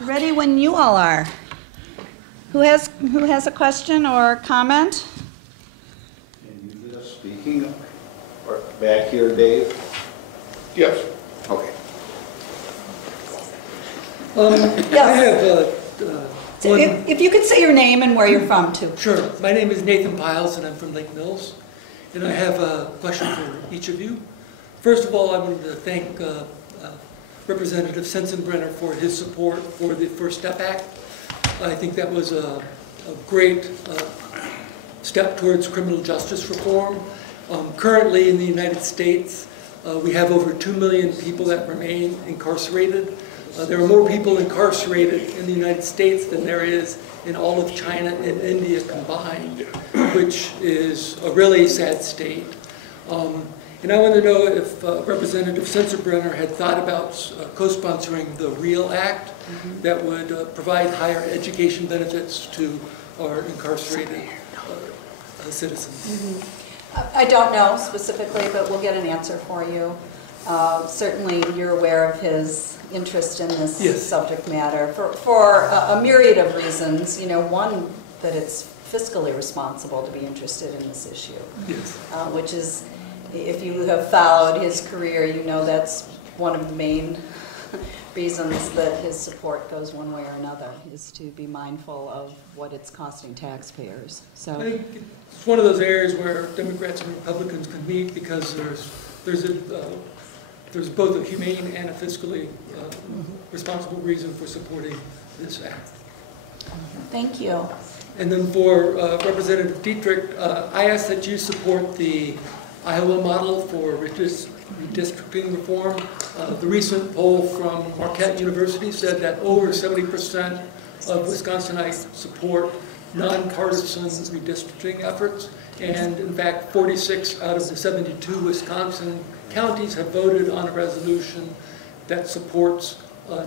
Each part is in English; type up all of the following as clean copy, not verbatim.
Ready when you all are. Who has a question or comment? Can you get us speaking or back here, Dave? Yes. Okay. I have So if you could say your name and where you're from, too. Sure. My name is Nathan Piles, and I'm from Lake Mills. And I have a question for each of you. First of all, I wanted to thank Representative Sensenbrenner for his support for the First Step Act. I think that was a great step towards criminal justice reform. Currently in the United States, we have over 2 million people that remain incarcerated. There are more people incarcerated in the United States than there is in all of China and India combined, which is a really sad state. And I want to know if Representative Sensenbrenner had thought about co-sponsoring the REAL Act that would provide higher education benefits to our incarcerated citizens. I don't know specifically, but we'll get an answer for you. Certainly, you're aware of his interest in this subject matter for a myriad of reasons. You know, one, that it's fiscally responsible to be interested in this issue, which is, if you have followed his career, you know that's one of the main reasons that his support goes one way or another, is to be mindful of what it's costing taxpayers. So I think it's one of those areas where Democrats and Republicans can meet, because there's both a humane and a fiscally responsible reason for supporting this act. thank you. And then for Representative Dietrich, I ask that you support the Iowa model for redistricting reform. The recent poll from Marquette University said that over 70% of Wisconsinites support nonpartisan redistricting efforts. And in fact, 46 out of the 72 Wisconsin counties have voted on a resolution that supports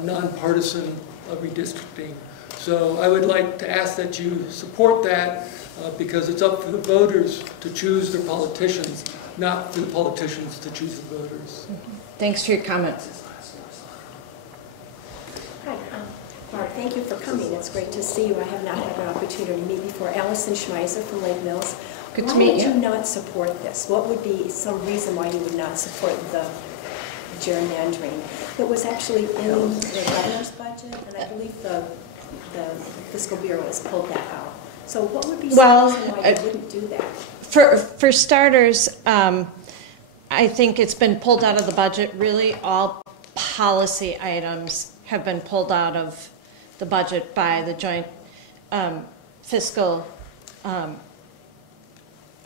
nonpartisan redistricting. So I would like to ask that you support that, because it's up for the voters to choose their politicians, not for the politicians to choose the voters. Thanks for your comments. Hi, Mark, thank you for coming. It's great to see you. I have not had an opportunity to meet before. Allison Schmeiser from Lake Mills. Good to meet you. Why would you not support this? What would be some reason why you would not support the gerrymandering? It was actually in the governor's budget, and I believe the Fiscal Bureau has pulled that out. So what would be some reason why you wouldn't do that? For starters, I think it's been pulled out of the budget. Really, all policy items have been pulled out of the budget by the Joint Fiscal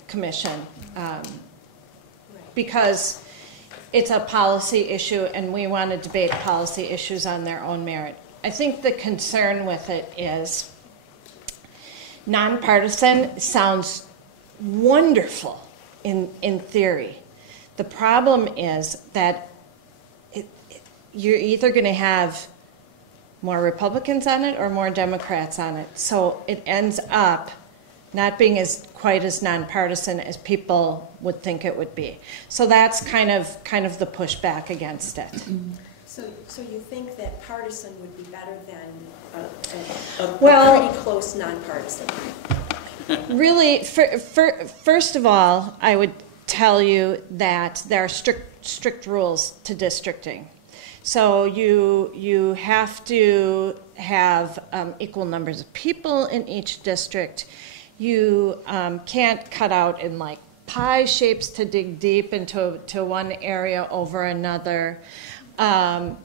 Commission, because it's a policy issue and we want to debate policy issues on their own merit. I think the concern with it is nonpartisan sounds wonderful in theory. The problem is that you're either going to have more Republicans on it or more Democrats on it. So it ends up not being quite as nonpartisan as people would think it would be. So that's kind of the pushback against it. So you think that partisan would be better than a pretty close nonpartisan? Really, first of all, I would tell you that there are strict rules to districting. So you have to have equal numbers of people in each district. You can't cut out in like pie shapes to dig deep into one area over another. There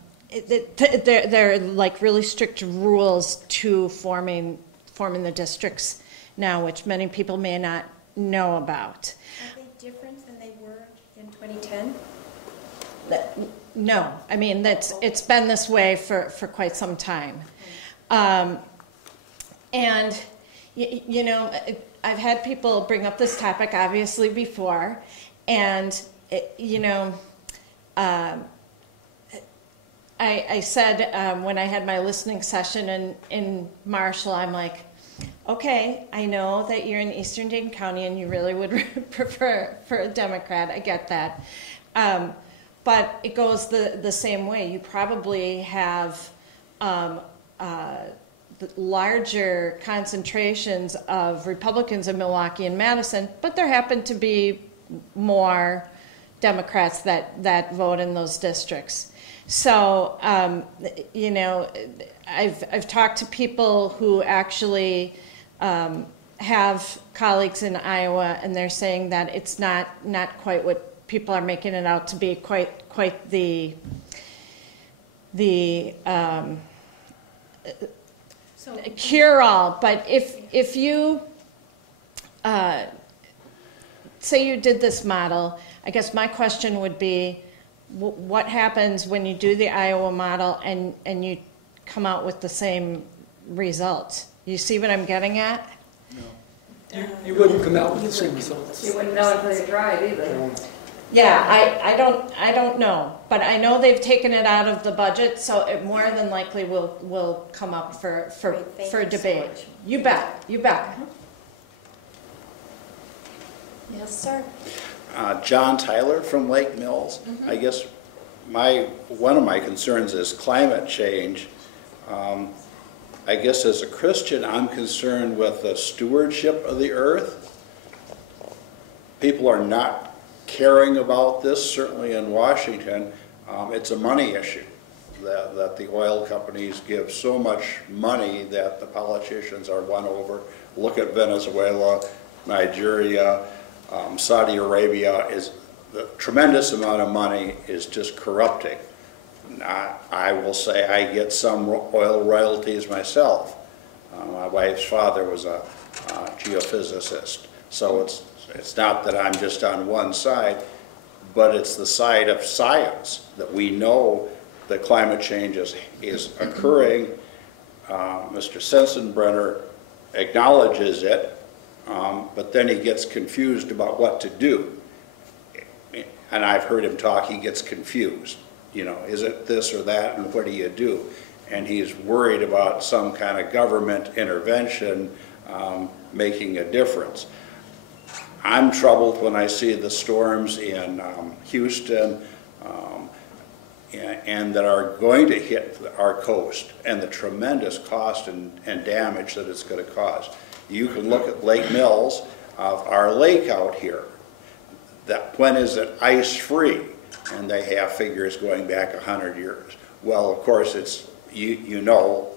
are like really strict rules to forming the districts now, which many people may not know about. Are they different than they were in 2010? No, I mean it's been this way for quite some time, and you know, I've had people bring up this topic obviously before, and you know, I said when I had my listening session in Marshall, I'm like, okay, I know that you're in Eastern Dane County and you really would prefer for a Democrat. I get that. But it goes the same way. You probably have the larger concentrations of Republicans in Milwaukee and Madison, but there happen to be more Democrats that vote in those districts. So, you know, I've talked to people who actually have colleagues in Iowa, and they're saying that it's not quite what people are making it out to be, quite the cure-all. But if you say you did this model, I guess my question would be, what happens when you do the Iowa model and you come out with the same results? You see what I'm getting at? No. You wouldn't come out with the same results. You wouldn't know until you tried either. Yeah, I don't know, but I know they've taken it out of the budget, so it more than likely will come up for Great, thank you debate. so much. You bet, you bet. Yes, sir. John Tyler from Lake Mills. I guess one of my concerns is climate change. I guess as a Christian, I'm concerned with the stewardship of the earth. People are not caring about this, certainly in Washington. It's a money issue that the oil companies give so much money that the politicians are won over. Look at Venezuela, Nigeria, Saudi Arabia. Is the tremendous amount of money is just corrupting. I will say I get some oil royalties myself. My wife's father was a geophysicist, so it's not that I'm just on one side, but it's the side of science that we know that climate change is occurring. Mr. Sensenbrenner acknowledges it, but then he gets confused about what to do. And I've heard him talk, he gets confused. You know, is it this or that, and what do you do? And he's worried about some kind of government intervention making a difference. I'm troubled when I see the storms in Houston and that are going to hit our coast, and the tremendous cost and damage that it's going to cause. You can look at Lake Mills, our lake out here. When is it ice-free? And they have figures going back 100 years. Well, of course, it's, you know,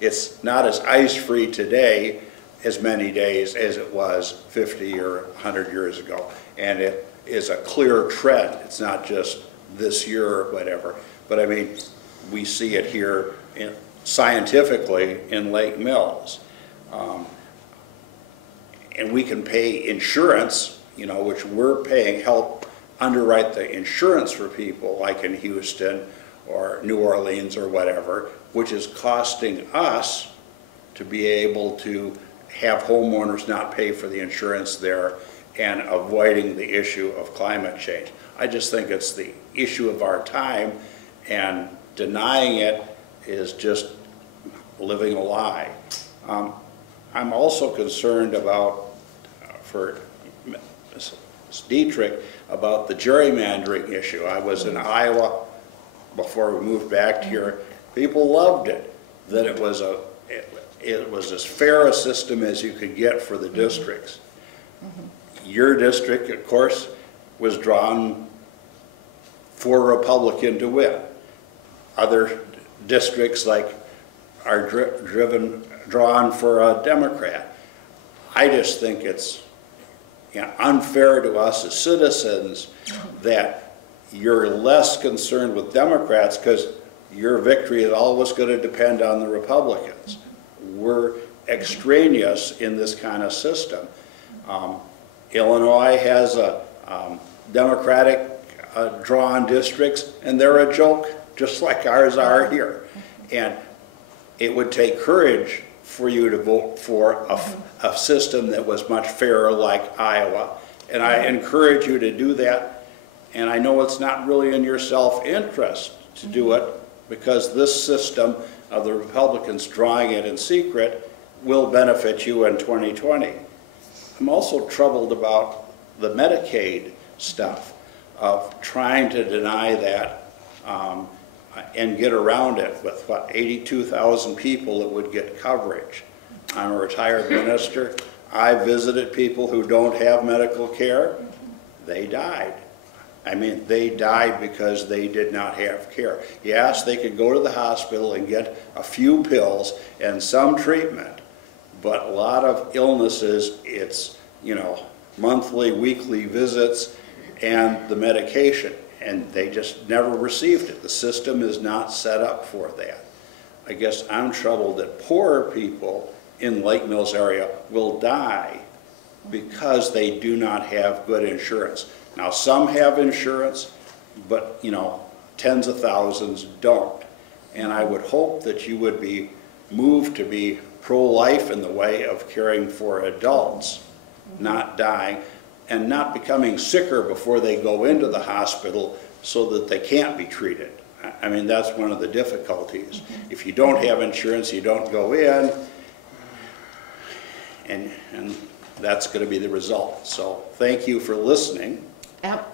it's not as ice-free today as many days as it was 50 or 100 years ago. And it is a clear trend. It's not just this year or whatever. But I mean, we see it here scientifically in Lake Mills. And we can pay insurance, you know, which we're paying, help underwrite the insurance for people like in Houston or New Orleans or whatever, which is costing us to be able to have homeowners not pay for the insurance there and avoiding the issue of climate change. I just think it's the issue of our time, and denying it is just living a lie. I'm also concerned about, for Ms. Dietrich, about the gerrymandering issue. I was in Iowa before we moved back here. People loved it, that it was as fair a system as you could get for the districts. Your district, of course, was drawn for a Republican to win. Other districts like are drawn for a Democrat. I just think it's unfair to us as citizens that you're less concerned with Democrats because your victory is always going to depend on the Republicans. We're extraneous in this kind of system. Illinois has a Democratic drawn districts, and they're a joke, just like ours are here. And it would take courage for you to vote for a system that was much fairer like Iowa. And I encourage you to do that. And I know it's not really in your self-interest to do it, because this system of the Republicans drawing it in secret will benefit you in 2020. I'm also troubled about the Medicaid stuff, of trying to deny that. and get around it with, what, 82,000 people that would get coverage. I'm a retired minister. I visited people who don't have medical care. They died. I mean, they died because they did not have care. Yes, they could go to the hospital and get a few pills and some treatment, but a lot of illnesses, it's, you know, monthly, weekly visits and the medication, and they just never received it. The system is not set up for that. I guess I'm troubled that poor people in Lake Mills area will die because they do not have good insurance. Now, some have insurance, but, you know, tens of thousands don't. And I would hope that you would be moved to be pro-life in the way of caring for adults, not dying, and not becoming sicker before they go into the hospital so that they can't be treated. I mean, that's one of the difficulties. If you don't have insurance, you don't go in, and that's going to be the result. So thank you for listening.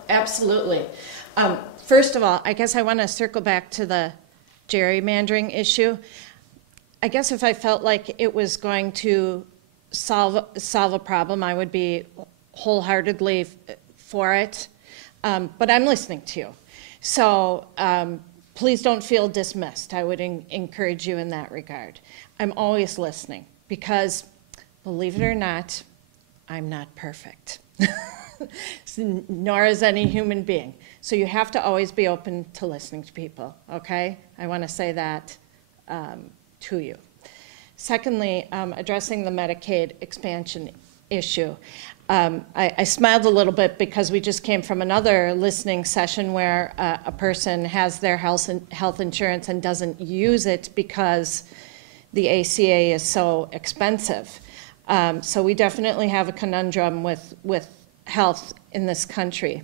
Absolutely. First of all, I guess I want to circle back to the gerrymandering issue. I guess if I felt like it was going to solve a problem, I would be wholeheartedly for it. But I'm listening to you. So please don't feel dismissed. I would encourage you in that regard. I'm always listening because, believe it or not, I'm not perfect. Nor is any human being. So you have to always be open to listening to people, okay? I want to say that to you. Secondly, addressing the Medicaid expansion issue. I smiled a little bit because we just came from another listening session where a person has their health insurance and doesn't use it because the ACA is so expensive. So we definitely have a conundrum with health in this country.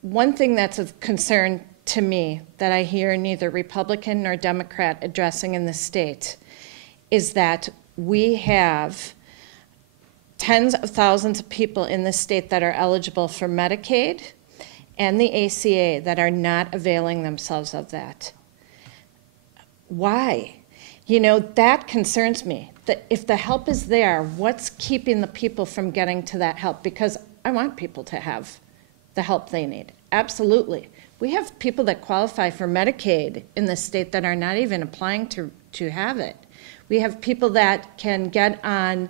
One thing that's of concern to me that I hear neither Republican nor Democrat addressing in the state is that we have tens of thousands of people in this state that are eligible for Medicaid and the ACA that are not availing themselves of that. Why? You know, that concerns me. That if the help is there, what's keeping the people from getting to that help? Because I want people to have the help they need. Absolutely. We have people that qualify for Medicaid in the state that are not even applying to have it. We have people that can get on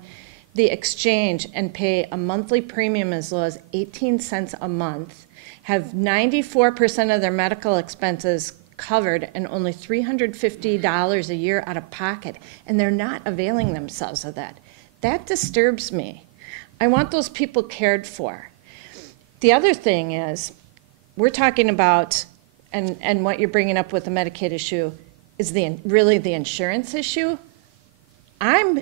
the exchange and pay a monthly premium as low as 18 cents a month, have 94% of their medical expenses covered and only $350 a year out of pocket, and they're not availing themselves of that. That disturbs me. I want those people cared for. The other thing is, we're talking about, and what you're bringing up with the Medicaid issue is really the insurance issue. I'm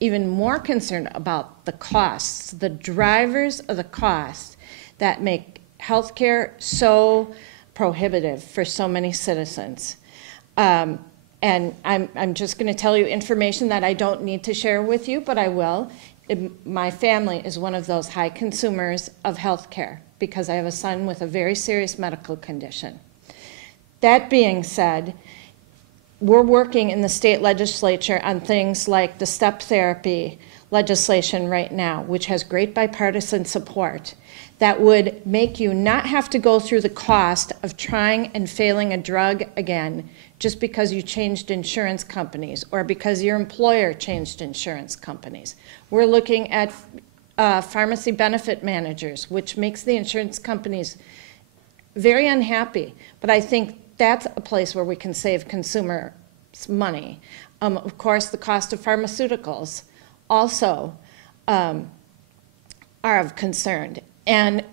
even more concerned about the costs, the drivers of the cost that make healthcare so prohibitive for so many citizens. And I'm just going to tell you information that I don't need to share with you, but I will. My family is one of those high consumers of healthcare because I have a son with a very serious medical condition. That being said, we're working in the state legislature on things like the step therapy legislation right now, which has great bipartisan support, that would make you not have to go through the cost of trying and failing a drug again just because you changed insurance companies or because your employer changed insurance companies. We're looking at pharmacy benefit managers, which makes the insurance companies very unhappy. But I think that's a place where we can save consumers money. Of course, the cost of pharmaceuticals also are of concern. And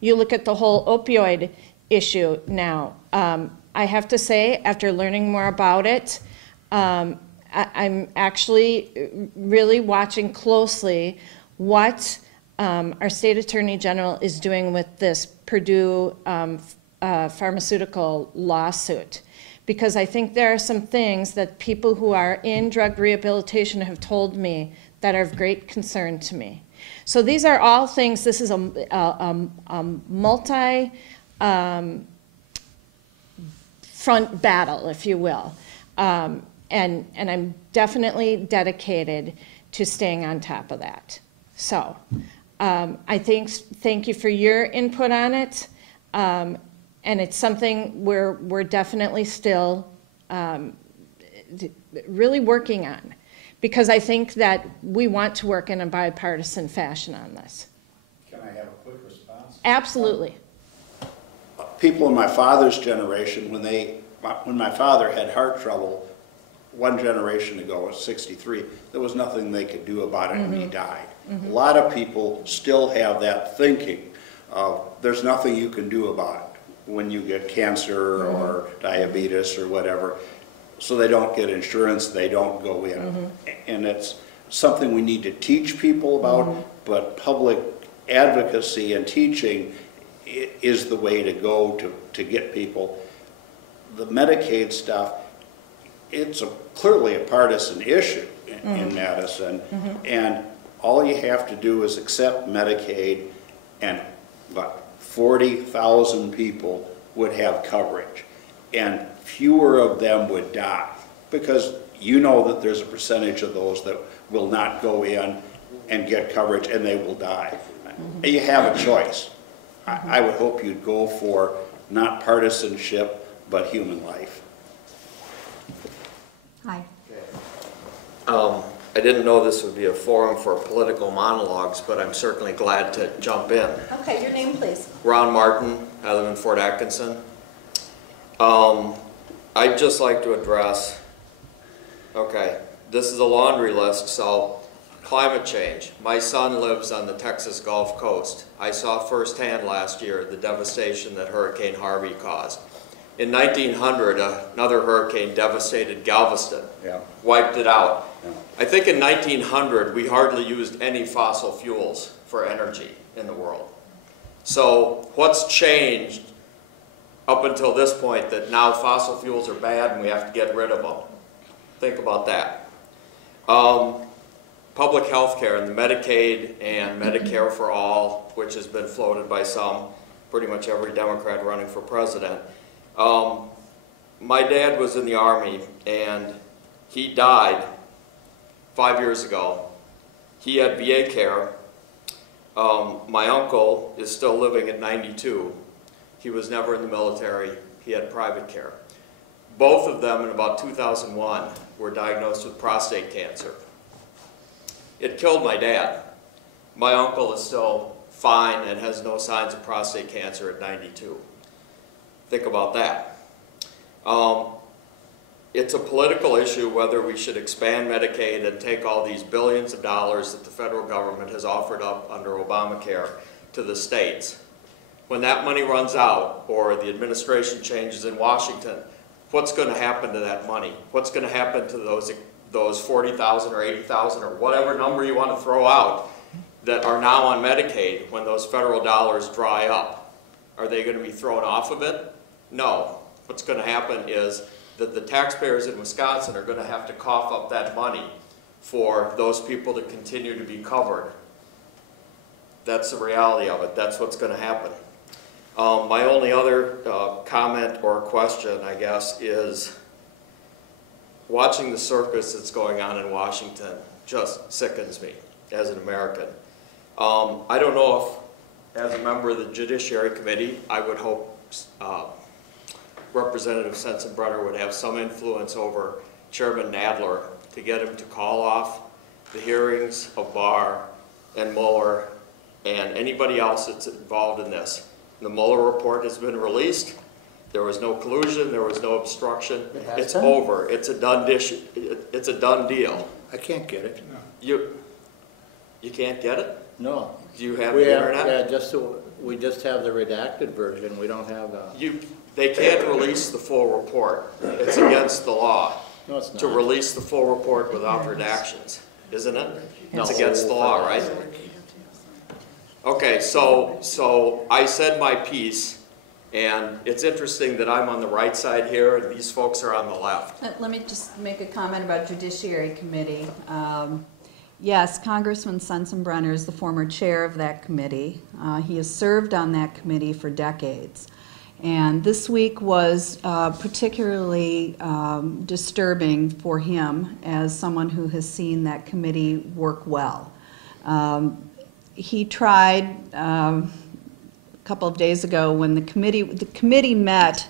you look at the whole opioid issue now. I have to say, after learning more about it, I'm actually really watching closely what our state attorney general is doing with this Purdue pharmaceutical lawsuit. Because I think there are some things that people who are in drug rehabilitation have told me that are of great concern to me. So these are all things, this is a multi front battle, if you will. And I'm definitely dedicated to staying on top of that. So thank you for your input on it. And it's something we're definitely still really working on, because I think that we want to work in a bipartisan fashion on this. Can I have a quick response? Absolutely. People in my father's generation, when my father had heart trouble one generation ago at 63, there was nothing they could do about it, and he died. A lot of people still have that thinking of there's nothing you can do about it when you get cancer or diabetes or whatever. So they don't get insurance, they don't go in. And it's something we need to teach people about, but public advocacy and teaching is the way to go to get people. The Medicaid stuff, it's clearly a partisan issue in Madison, and all you have to do is accept Medicaid, and about 40,000 people would have coverage, and fewer of them would die, because you know that there's a percentage of those that will not go in and get coverage, and they will die. You have a choice. I would hope you'd go for not partisanship, but human life. Hi. I didn't know this would be a forum for political monologues, but I'm certainly glad to jump in. Okay, your name, please. Ron Martin, I live in Fort Atkinson. I'd just like to address, okay, this is a laundry list, so climate change. My son lives on the Texas Gulf Coast. I saw firsthand last year the devastation that Hurricane Harvey caused. In 1900, another hurricane devastated Galveston, wiped it out. I think in 1900, we hardly used any fossil fuels for energy in the world. So what's changed up until this point that now fossil fuels are bad and we have to get rid of them? Think about that. Public health care and the Medicaid and Medicare for All, which has been floated by some, pretty much every Democrat running for president. My dad was in the Army and he died 5 years ago. He had VA care. My uncle is still living at 92. He was never in the military. He had private care. Both of them in about 2001 were diagnosed with prostate cancer. It killed my dad. My uncle is still fine and has no signs of prostate cancer at 92. Think about that. It's a political issue whether we should expand Medicaid and take all these billions of dollars that the federal government has offered up under Obamacare to the states. When that money runs out or the administration changes in Washington, what's going to happen to that money? What's going to happen to those 40,000 or 80,000 or whatever number you want to throw out that are now on Medicaid when those federal dollars dry up? Are they going to be thrown off of it? No. What's going to happen is that the taxpayers in Wisconsin are going to have to cough up that money for those people to continue to be covered. That's the reality of it. That's what's going to happen. My only other comment or question, I guess, is watching the circus that's going on in Washington just sickens me as an American. I don't know if, as a member of the Judiciary Committee, I would hope Representative Sensenbrenner would have some influence over Chairman Nadler to get him to call off the hearings of Barr and Mueller and anybody else that's involved in this. The Mueller report has been released. There was no collusion. There was no obstruction. It's over. It's a done issue. It's a done deal. I can't get it. You can't get it? No. Do you have the internet? Yeah, we just have the redacted version. We don't have They can't release the full report. It's against the law. No, it's not. To release the full report without redactions, isn't it? No. It's against the law, right? Okay, so I said my piece, and it's interesting that I'm on the right side here and these folks are on the left. Let me just make a comment about Judiciary Committee. Yes, Congressman Sensenbrenner is the former chair of that committee. He has served on that committee for decades. And this week was particularly disturbing for him as someone who has seen that committee work well. He tried a couple of days ago when the committee met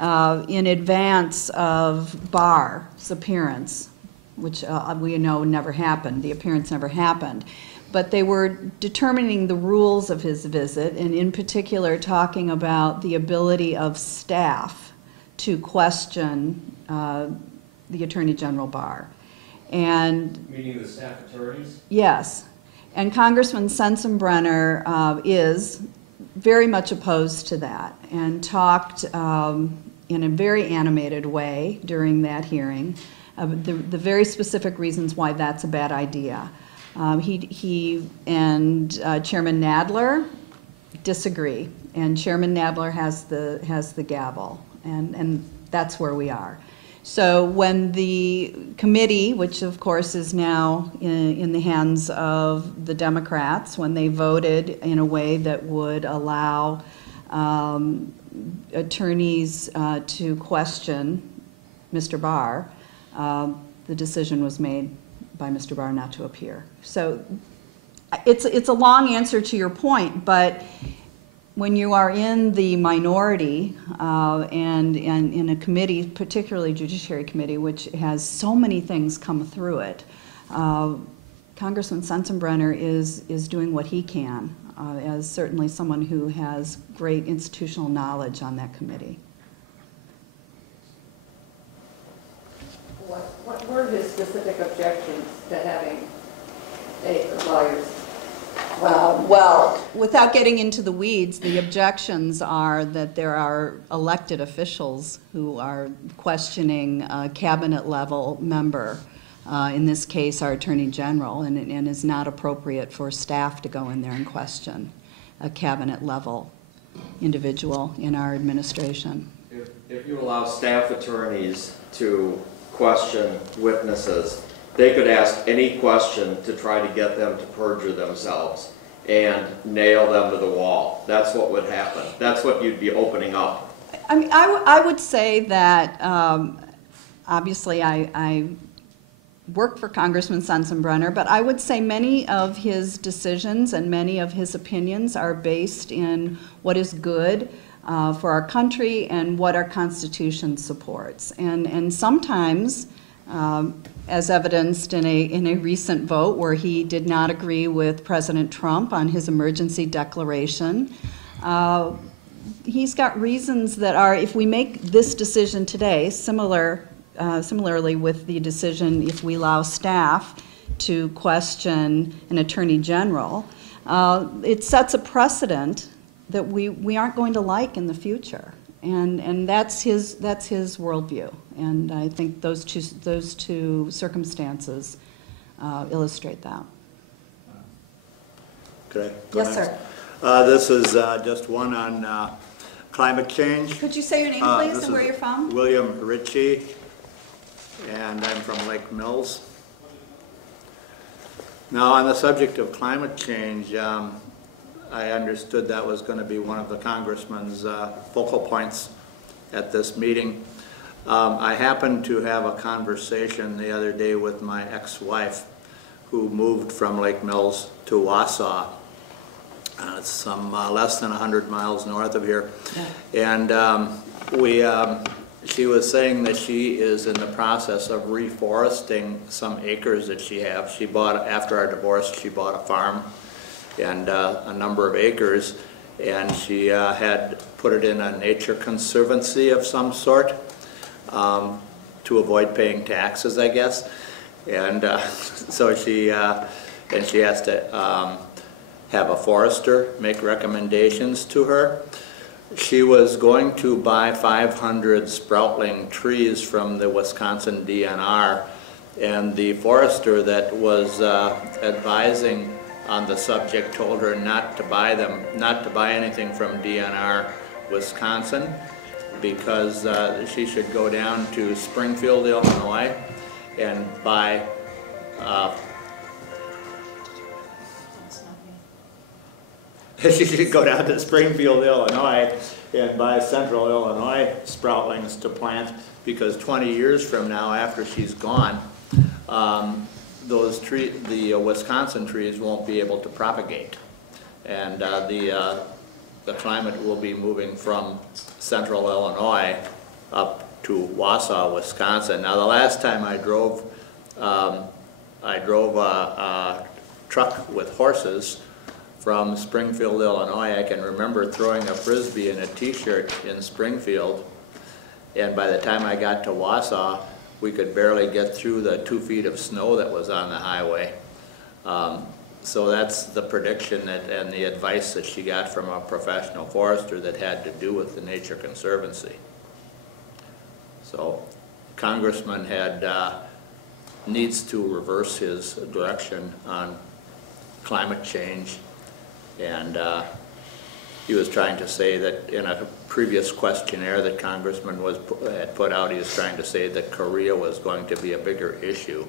in advance of Barr's appearance, which we know never happened. The appearance never happened. But they were determining the rules of his visit, and in particular talking about the ability of staff to question the Attorney General Barr. And meaning the staff attorneys? yes. And Congressman Sensenbrenner is very much opposed to that and talked in a very animated way during that hearing the very specific reasons why that's a bad idea. He and Chairman Nadler disagree, and Chairman Nadler has the gavel, and that's where we are. So when the committee, which of course is now in the hands of the Democrats, when they voted in a way that would allow attorneys to question Mr. Barr, the decision was made by Mr. Barr not to appear. So it's a long answer to your point, but when you are in the minority and in a committee, particularly Judiciary Committee, which has so many things come through it, Congressman Sensenbrenner is doing what he can as certainly someone who has great institutional knowledge on that committee. What were his specific objections to having lawyers? Well, without getting into the weeds, the objections are that there are elected officials who are questioning a cabinet-level member, in this case our Attorney General, and is not appropriate for staff to go in there and question a cabinet-level individual in our administration. If you allow staff attorneys to question witnesses, they could ask any question to try to get them to perjure themselves and nail them to the wall. That's what would happen. That's what you'd be opening up. I mean, I would say that obviously I work for Congressman Sensenbrenner, but I would say many of his decisions and many of his opinions are based in what is good for our country and what our Constitution supports. And sometimes, as evidenced in a recent vote where he did not agree with President Trump on his emergency declaration, he's got reasons that are, if we make this decision today, similarly with the decision if we allow staff to question an Attorney General, it sets a precedent that we aren't going to like in the future, and that's his worldview, and I think those two circumstances illustrate that. Could I go Yes, next? sir. This is just one on climate change. Could you say your name, please, and where you're from? William Ritchie, and I'm from Lake Mills. Now, on the subject of climate change, I understood that was going to be one of the congressman's focal points at this meeting. I happened to have a conversation the other day with my ex-wife who moved from Lake Mills to Wausau. It's some less than 100 miles north of here. Yeah. And she was saying that she is in the process of reforesting some acres that she has. She bought, after our divorce, she bought a farm and a number of acres, and she had put it in a nature conservancy of some sort to avoid paying taxes, I guess. And so she has to have a forester make recommendations to her. She was going to buy 500 sproutling trees from the Wisconsin DNR, and the forester that was advising on the subject told her not to buy them, not to buy anything from DNR Wisconsin, because she should go down to Springfield, Illinois, and buy She should go down to Springfield, Illinois, and buy Central Illinois sproutlings to plant, because 20 years from now, after she's gone, the Wisconsin trees won't be able to propagate. And the climate will be moving from Central Illinois up to Wausau, Wisconsin. Now, the last time I drove a truck with horses from Springfield, Illinois. I can remember throwing a Frisbee and a t-shirt in Springfield, and by the time I got to Wausau, we could barely get through the 2 feet of snow that was on the highway. So that's the prediction and the advice that she got from a professional forester that had to do with the Nature Conservancy. So Congressman needs to reverse his direction on climate change, and he was trying to say that in a previous questionnaire that Congressman had put out, he was trying to say that Korea was going to be a bigger issue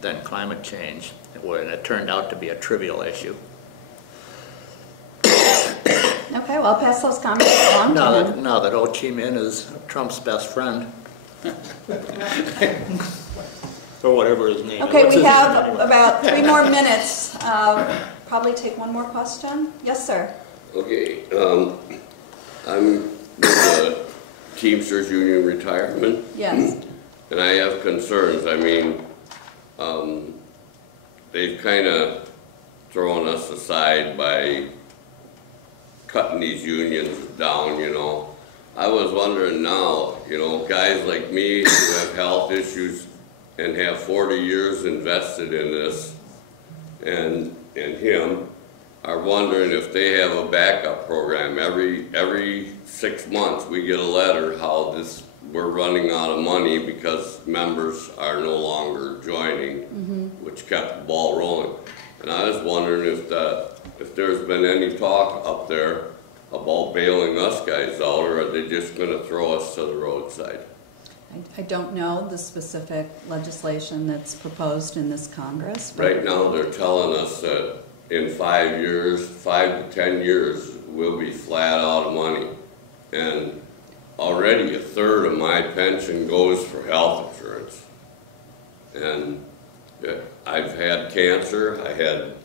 than climate change, and it turned out to be a trivial issue. Okay, well, I'll pass those comments along to him. Now that Ho Chi Minh is Trump's best friend. Or whatever his name is. Okay, we have about 3 more minutes. Probably take one more question. Yes, sir. Okay, I'm with the Teamsters Union Retirement. Yes. And I have concerns. I mean, they've kind of thrown us aside by cutting these unions down, you know. I was wondering now, you know, guys like me who have health issues and have 40 years invested in this, and him, are wondering if they have a backup program. Every 6 months we get a letter how we're running out of money because members are no longer joining, which kept the ball rolling. And I was wondering if there's been any talk up there about bailing us guys out, or are they just going to throw us to the roadside? I don't know the specific legislation that's proposed in this Congress. Right now they're telling us that in 5 years, 5 to 10 years, we'll be flat out of money. And already 1/3 of my pension goes for health insurance. And I've had cancer, I had,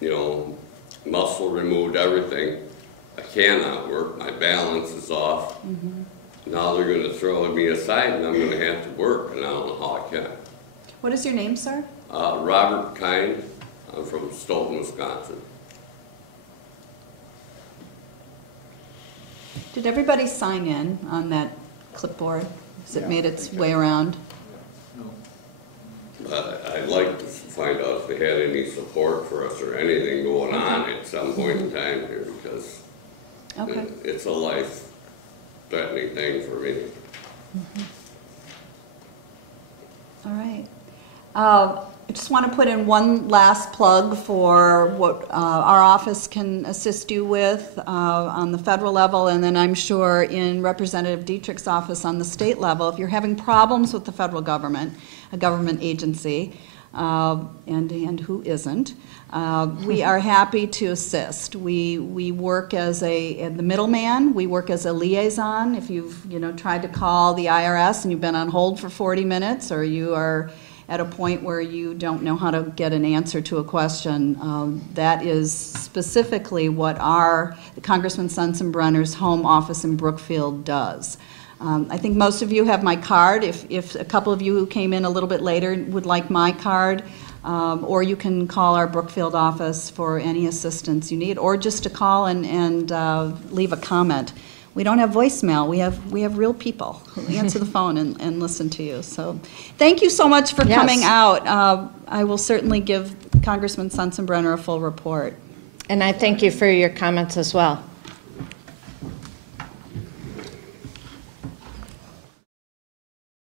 you know, muscle removed, everything. I cannot work, my balance is off. Now they're going to throw me aside and I'm going to have to work, and I don't know how I can. What is your name, sir? Robert Kind. I'm from Stoughton, Wisconsin. Did everybody sign in on that clipboard? Has it made its way around? I'd like to find out if they had any support for us or anything going on at some point in time here, because it's a life-threatening thing for me. All right. I just want to put in one last plug for what our office can assist you with on the federal level, and then I'm sure in Representative Dietrich's office on the state level. If you're having problems with the federal government, a government agency, and who isn't, we are happy to assist. We work as the middleman. We work as a liaison. If you've tried to call the IRS and you've been on hold for 40 minutes, or you are at a point where you don't know how to get an answer to a question, that is specifically what Congressman Sensenbrenner's home office in Brookfield does. I think most of you have my card. If a couple of you who came in a little bit later would like my card, or you can call our Brookfield office for any assistance you need, or just to call and leave a comment. We don't have voicemail. We have real people who answer the phone and listen to you. So thank you so much for coming out. I will certainly give Congressman Sensenbrenner a full report. And I thank you for your comments as well.